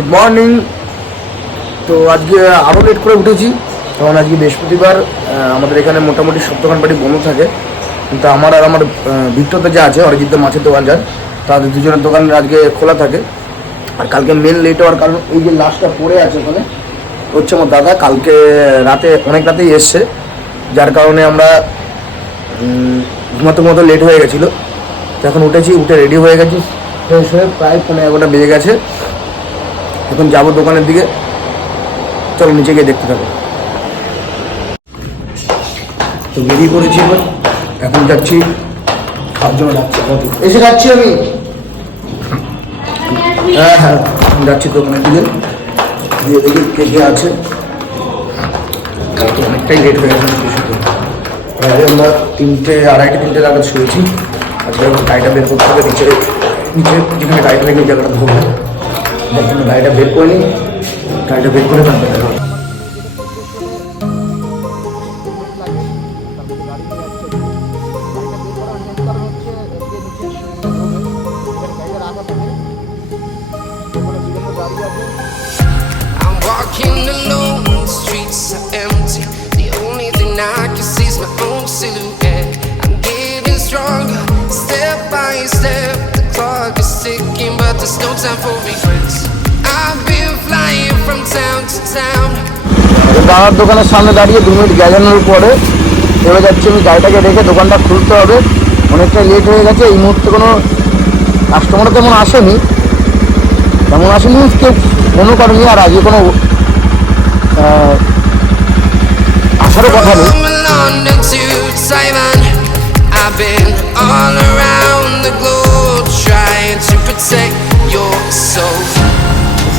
Good morning. তো আজকে আরও লেট করে উঠেছি, কারণ আজকে বৃহস্পতিবার। আমাদের এখানে মোটামুটি সব দোকানপাটি বন্ধ থাকে, কিন্তু আমার আর আমার ভিক্টরতে যা আছে অরিজিৎ মাছের দোকান যার, তাদের দুজনের দোকান আজকে খোলা থাকে। আর কালকে মেন লেট হওয়ার কারণ এই যে লাস্টটা পড়ে আছে ওখানে হচ্ছে আমার দাদা কালকে রাতে অনেক রাতেই এসছে, যার কারণে আমরা ঘুমাতে ঘুমাতে লেট হয়ে গেছিলো। তো এখন উঠেছি, উঠে রেডি হয়ে গেছি, ফ্রেশ হয়ে প্রায় 11:30 বেজে গেছে। এখন যাবো দোকানের দিকে, চলো নিচে গিয়ে দেখতে থাকো। তো বেরিয়ে পড়েছি, এখন যাচ্ছি খাওয়ার জন্য। ডাকছি এসে যাচ্ছি আমি। হ্যাঁ হ্যাঁ, যাচ্ছি দোকানের দিকে, দিয়ে দেখি কে কে আছে। অনেকটাই লেট হয়ে গেছে, আমরা 3:30 নাগাদ শুয়েছি। আজকে গাড়িটা বের করতে হবে, নিচে নিচে যেখানে গাড়িটা রেখে জায়গাটা ধরবো, দেখুন গাড়িটা বের করে নিই। গাড়িটা বের করে তারপরে দেখা হবে। I'm walking alone, the streets are empty. The only thing I can see is my own silhouette. I'm getting stronger, step by step. The clock is ticking, but there's no time for regrets. I've been flying from town to town. দাদার দোকানের সামনে দাঁড়িয়ে 2 minute গেজানোর পরে এবার যাচ্ছি আমি। গাড়িটাকে রেখে দোকানটা খুলতে হবে, অনেকটা লেট হয়ে গেছে। এই মুহূর্তে কোনো কাস্টমারও তেমন আসেনি, কেউ ফোনও করেনি, আর আজকে কোনো আসারও কথা নেই। From London to Taiwan, I've been all around the globe trying to protect your soul.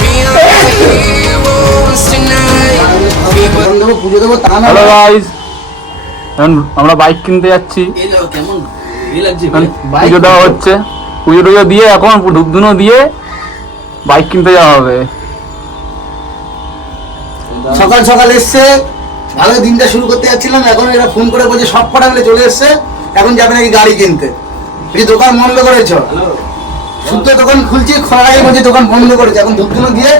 We are heroes tonight. We will পুজো দেবো তা না। হ্যালো গাইস, এখন আমরা বাইক কিনতে যাচ্ছি। পুজো দেওয়া হচ্ছে, পুজো টুজো দিয়ে এখন ধূপধুনো দিয়ে বাইক কিনতে যাওয়া হবে। সকাল সকাল এসছে, ভালো দিনটা শুরু করতে যাচ্ছিলাম। এখন এরা ফোন করে বলছে সব কটা মিলে চলে এসছে, এখন যাবে নাকি গাড়ি কিনতে। এই দোকান বন্ধ করেছ, শুদ্ধ দোকান খুলছি, খোলার আগে বলছে দোকান বন্ধ করেছে। এখন ধূপধুনো দিয়ে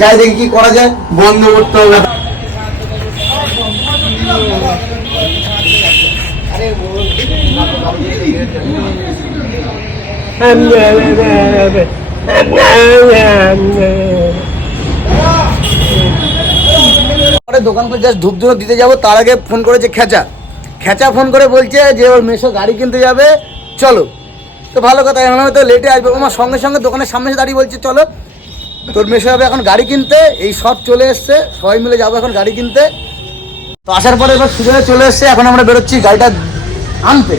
যাই, দেখি কি করা যায়। বন্ধ করতে হবে। দোকান করে জাস্ট ধূপধুনো দিতে যাবো, তার আগে ফোন করেছে খেচা ফোন করে বলছে যে ওর মেশো গাড়ি কিনতে যাবে, চলো। তো ভালো কথা, এখন হয়তো লেটে আসবে। আমার সঙ্গে সঙ্গে দোকানের সামনে এসে দাঁড়িয়ে বলছে চলো তোর মেশো যাবে এখন গাড়ি কিনতে। এই সব চলে এসছে, সবাই মিলে যাবো এখন গাড়ি কিনতে। তো আসার পরে এবার সুযোগে চলে এসছে, এখন আমরা বেরোচ্ছি গাড়িটা আনতে।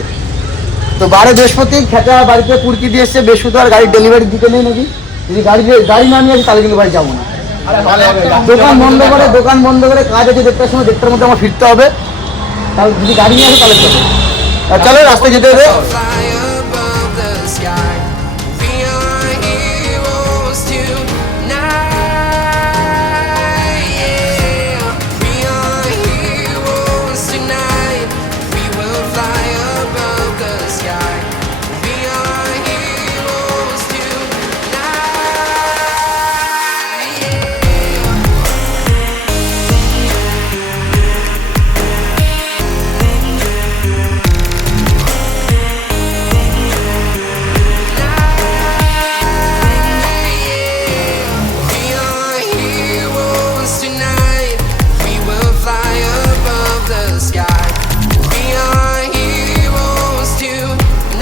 তো বৃহস্পতি খেচা বাড়িতে পুরকি দিয়ে এসছে, বৃহস্পতিবার গাড়ির ডেলিভারি দিতে নেই নাকি। যদি গাড়ি না নিয়ে আসি তাহলে কিন্তু ভাই যাবো না। দোকান বন্ধ করে কাজ আছে 1:30টার সময়, 1:30টার মধ্যে আমার ফিরতে হবে। তাহলে যদি গাড়ি নিয়ে আসে তাহলে চলো, চলো রাস্তায় যেতে হবে। fly above the sky. We are heroes tonight. Yeah, we are heroes tonight. We will fly above the sky. We are heroes tonight. Yeah. We are heroes tonight. We will fly above the sky. We are heroes tonight.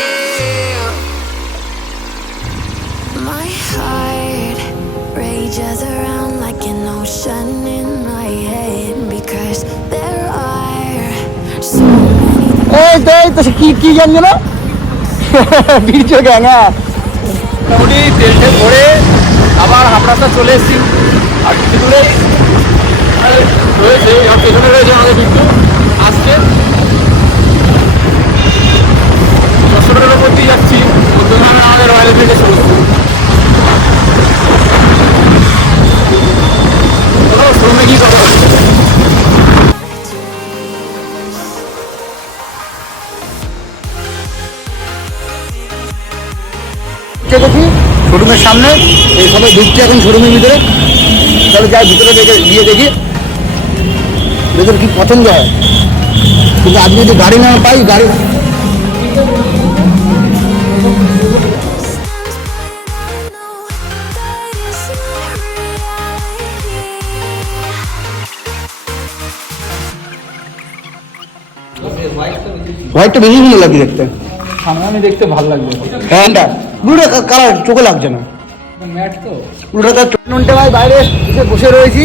Yeah. My heart rages around like an ocean in my head because there are so many. এই তো কি জানছো না বীর্য gang. হ্যাঁ, মোটামুটি তেলটে করে আবার হাফরাস্তা চলে এসেছি। আর কিছু দূরে রয়েছে, আমার পেছনে রয়েছে আমাদের বিট্টু আসছে। 600 টাকার উপর দিয়ে যাচ্ছি, মধ্যখানে আমাদের রয়্যাল এনফিল্ডে শুরু। শোরুমে কি করবো? দেখেছি শোরুমের সামনে এই সবাই ঢুকছে এখন শোরুমের ভিতরে। তাহলে যাই ভিতরে গিয়ে দেখি ভেতরে কি পছন্দ হয়। কিন্তু আজকে যদি গাড়ি না পাই, গাড়ি হোয়াইটটা বেশি সুন্দর লাগে দেখতে। সামনে দেখতে ভালো লাগবে। হ্যাঁ ব্লুটা কালার চোখে লাগছে না, ম্যাট তো। ব্লুটা তার নুনটে ভাই বাইরে এসে বসে রয়েছি,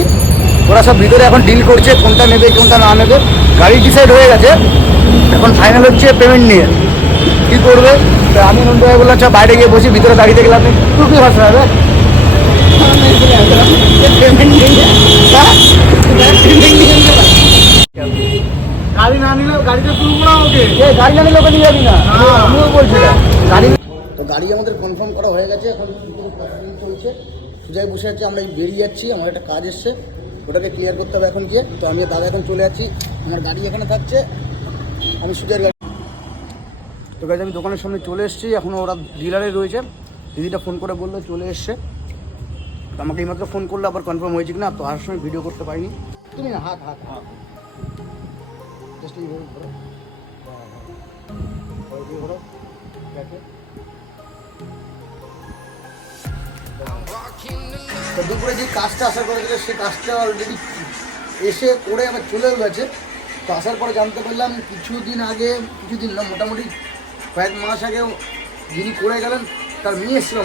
ওরা সব ভিতরে এখন ডিল করছে কোনটা নেবে কোনটা না নেবে। গাড়ি ডিসাইড হয়ে গেছে, এখন ফাইনাল হচ্ছে পেমেন্ট নিয়ে কী করবে। তা আমি নুনটে ভাই বললাম আচ্ছা বাইরে গিয়ে বসি, ভিতরে গাড়িতে গেলাম। তুই কী ভাষা হবে পেমেন্ট নিয়ে গাড়ি না নিলে গাড়িটা তুলবো না ওকে, গাড়ি না নিলে ওকে নিয়ে যাবি না, আমিও বলছিলাম গাড়ি। তো গাড়ি আমাদের কনফার্ম করা হয়ে গেছে, এখন প্রসেসিং চলছে। সুজাই বসে আছে, আমরা বেরিয়ে যাচ্ছি, আমার একটা কাজ এসছে, ওটাকে ক্লিয়ার করতে হবে এখন গিয়ে। তো আমি দাদা এখন চলে যাচ্ছি, আমার গাড়ি এখানে থাকছে, আমি সুজাইয়ের গাড়ি। তো গাড়ি আমি দোকানের সামনে চলে এসেছি, এখন ওরা ডিলারে রয়েছে। দিদিটা ফোন করে বললো চলে এসছে, তো আমাকে এইমাত্র ফোন করলে আবার কনফার্ম হয়েছে কিনা। তো আর সময় ভিডিও করতে পারিনি। তুমি না হাত হাত হাত জাস্ট এইভাবে করো, করো দেখে। তো দুপুরে যে কাজটা আসার করে গেলে সেই কাজটা অলরেডি এসে করে আবার চলেও গেছে। তো আসার পরে জানতে পারলাম কিছুদিন না মোটামুটি কয়েক মাস আগেও যিনি করে গেলেন তার মেয়ে এসেছিল